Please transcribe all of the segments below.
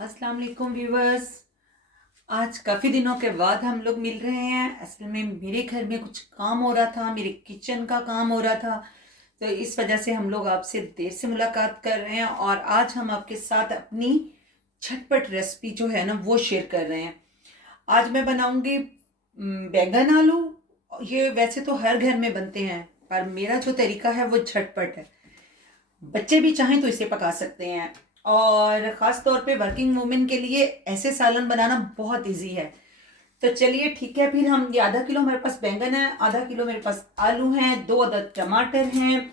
अस्सलाम वालेकुम व्यूवर्स। आज काफ़ी दिनों के बाद हम लोग मिल रहे हैं। असल में मेरे घर में कुछ काम हो रहा था, मेरे किचन का काम हो रहा था, तो इस वजह से हम लोग आपसे देर से मुलाकात कर रहे हैं। और आज हम आपके साथ अपनी झटपट रेसिपी जो है ना वो शेयर कर रहे हैं। आज मैं बनाऊंगी बैंगन आलू। ये वैसे तो हर घर में बनते हैं, पर मेरा जो तरीका है वो झटपट है। बच्चे भी चाहें तो इसे पका सकते हैं, और ख़ास तौर पे वर्किंग वुमेन के लिए ऐसे सालन बनाना बहुत इजी है। तो चलिए ठीक है, फिर हम ये आधा किलो मेरे पास बैंगन है, आधा किलो मेरे पास आलू हैं, 2 अदद टमाटर हैं,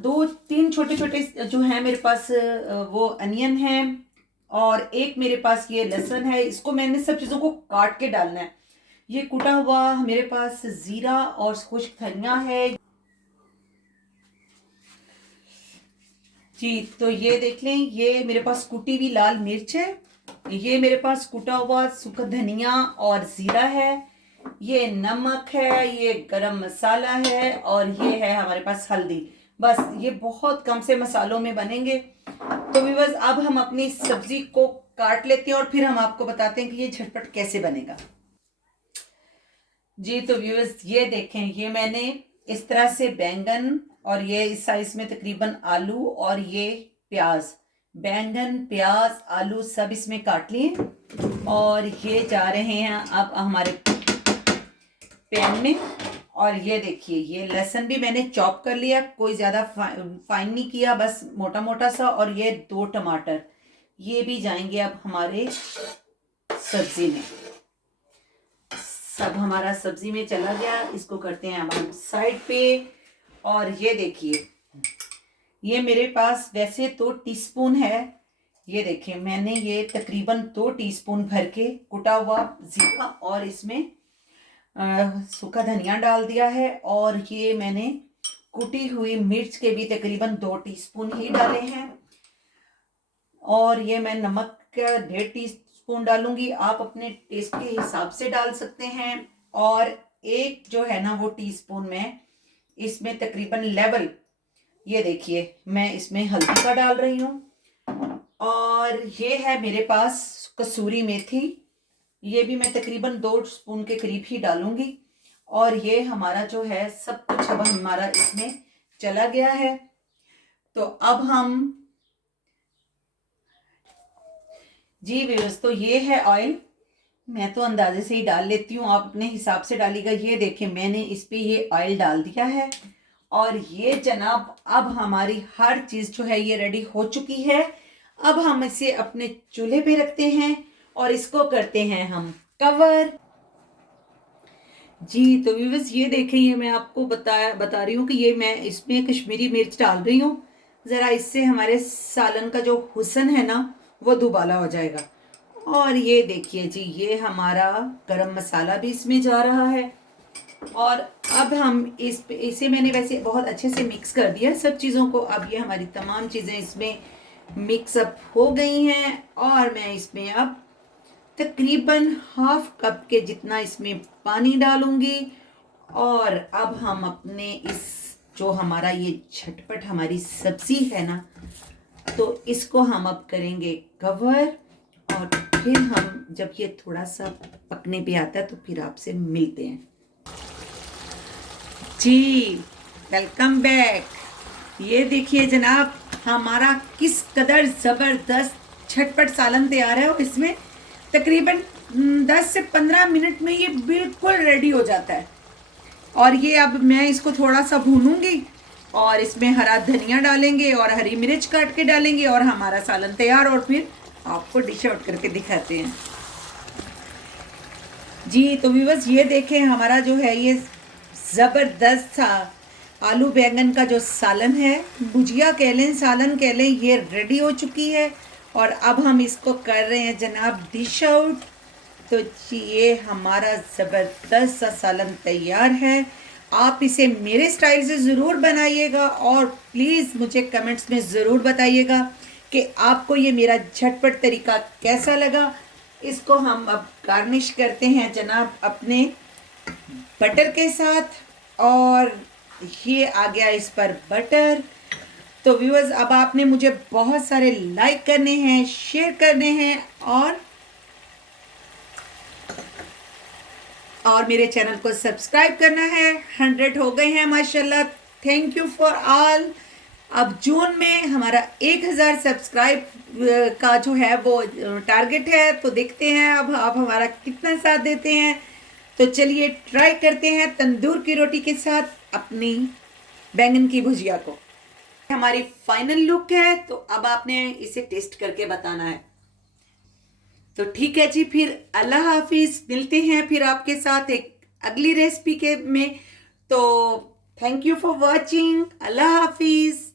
दो तीन छोटे छोटे जो हैं मेरे पास वो अनियन हैं, और एक मेरे पास ये लहसुन है। इसको मैंने सब चीज़ों को काट के डालना है। ये कूटा हुआ मेरे पास ज़ीरा और खुश्क धनिया है जी। तो ये देख लें, ये मेरे पास कुटी हुई लाल मिर्च है, ये मेरे पास कुटा हुआ सूखा धनिया और जीरा है, ये नमक है, ये गरम मसाला है, और ये है हमारे पास हल्दी। बस ये बहुत कम से मसालों में बनेंगे। तो व्यूअर्स अब हम अपनी सब्जी को काट लेते हैं और फिर हम आपको बताते हैं कि ये झटपट कैसे बनेगा जी। तो व्यूअर्स ये देखें, ये मैंने इस तरह से बैंगन, और ये इस साइज में तकरीबन आलू, और ये प्याज, बैंगन प्याज आलू सब इसमें काट लिए, और ये जा रहे हैं अब हमारे पैन में। और ये देखिए, ये लहसुन भी मैंने चॉप कर लिया, कोई ज़्यादा फाइन नहीं किया, बस मोटा मोटा सा। और ये 2 टमाटर, ये भी जाएंगे अब हमारे सब्जी में। सब हमारा सब्जी में चला गया, इसको करते हैं अब हम साइड पे। और ये देखिए, ये मेरे पास वैसे तो टीस्पून है, ये देखिए मैंने ये तकरीबन 2 टीस्पून भर के कुटा हुआ जीरा और इसमें सूखा धनिया डाल दिया है, और ये मैंने कुटी हुई मिर्च के भी तकरीबन 2 टीस्पून ही डाले हैं, और ये मैं नमक का 1.5 टीस्पून डालूंगी। आप अपने टेस्ट के हिसाब से डाल सकते हैं। और एक जो है ना वो टीस्पून में इसमें तकरीबन लेवल, ये देखिए मैं इसमें हल्दी का डाल रही हूँ। और ये है मेरे पास कसूरी मेथी, ये भी मैं तकरीबन 2 स्पून के करीब ही डालूंगी। और ये हमारा जो है सब कुछ अब हमारा इसमें चला गया है। तो अब हम जी व्यूअर्स, तो ये है ऑयल, मैं तो अंदाजे से ही डाल लेती हूँ, आप अपने हिसाब से डालिएगा। ये देखें मैंने इस पे ये ऑयल डाल दिया है, और ये जनाब अब हमारी हर चीज़ जो है ये रेडी हो चुकी है। अब हम इसे अपने चूल्हे पे रखते हैं और इसको करते हैं हम कवर जी। तो व्यूअर्स ये देखें, ये मैं आपको बता रही हूँ कि ये मैं इसमें कश्मीरी मिर्च डाल रही हूँ, ज़रा इससे हमारे सालन का जो हुस्न है ना वो दुबाला हो जाएगा। और ये देखिए जी, ये हमारा गरम मसाला भी इसमें जा रहा है। और अब हम इसे मैंने वैसे बहुत अच्छे से मिक्स कर दिया सब चीज़ों को। अब ये हमारी तमाम चीज़ें इसमें मिक्सअप हो गई हैं, और मैं इसमें अब तकरीबन ½ कप के जितना इसमें पानी डालूंगी। और अब हम अपने इस जो हमारा ये झटपट हमारी सब्जी है ना, तो इसको हम अब करेंगे कवर, और फिर हम जब ये थोड़ा सा पकने पे आता है तो फिर आपसे मिलते हैं जी। Welcome back. ये देखिए जनाब, हमारा किस कदर ज़बरदस्त झटपट सालन तैयार है, और इसमें तकरीबन 10 से 15 मिनट में ये बिल्कुल रेडी हो जाता है। और ये अब मैं इसको थोड़ा सा भूनूंगी, और इसमें हरा धनिया डालेंगे और हरी मिर्च काट के डालेंगे, और हमारा सालन तैयार। और फिर आपको डिश आउट करके दिखाते हैं जी। तो व्यूअर्स ये देखें, हमारा जो है ये ज़बरदस्त सा आलू बैंगन का जो सालन है, भुजिया कह लें सालन कह लें, ये रेडी हो चुकी है। और अब हम इसको कर रहे हैं जनाब डिश आउट। तो ये हमारा ज़बरदस्त सा सालन तैयार है। आप इसे मेरे स्टाइल से ज़रूर बनाइएगा, और प्लीज़ मुझे कमेंट्स में ज़रूर बताइएगा कि आपको ये मेरा झटपट तरीका कैसा लगा। इसको हम अब गार्निश करते हैं जनाब अपने बटर के साथ, और ये आ गया इस पर बटर। तो व्यूअर्स, अब आपने मुझे बहुत सारे लाइक करने हैं, शेयर करने हैं और मेरे चैनल को सब्सक्राइब करना है। 100 हो गए हैं माशाल्लाह। Thank you for all. अब जून में हमारा 1000 सब्सक्राइब का जो है वो टारगेट है, तो देखते हैं अब आप हमारा कितना साथ देते हैं। तो चलिए ट्राई करते हैं तंदूर की रोटी के साथ अपनी बैंगन की भुजिया को। हमारी फाइनल लुक है, तो अब आपने इसे टेस्ट करके बताना है। तो ठीक है जी, फिर अल्लाह हाफिज। मिलते हैं फिर आपके साथ एक अगली रेसिपी के में। तो thank you for watching. Allah Hafiz.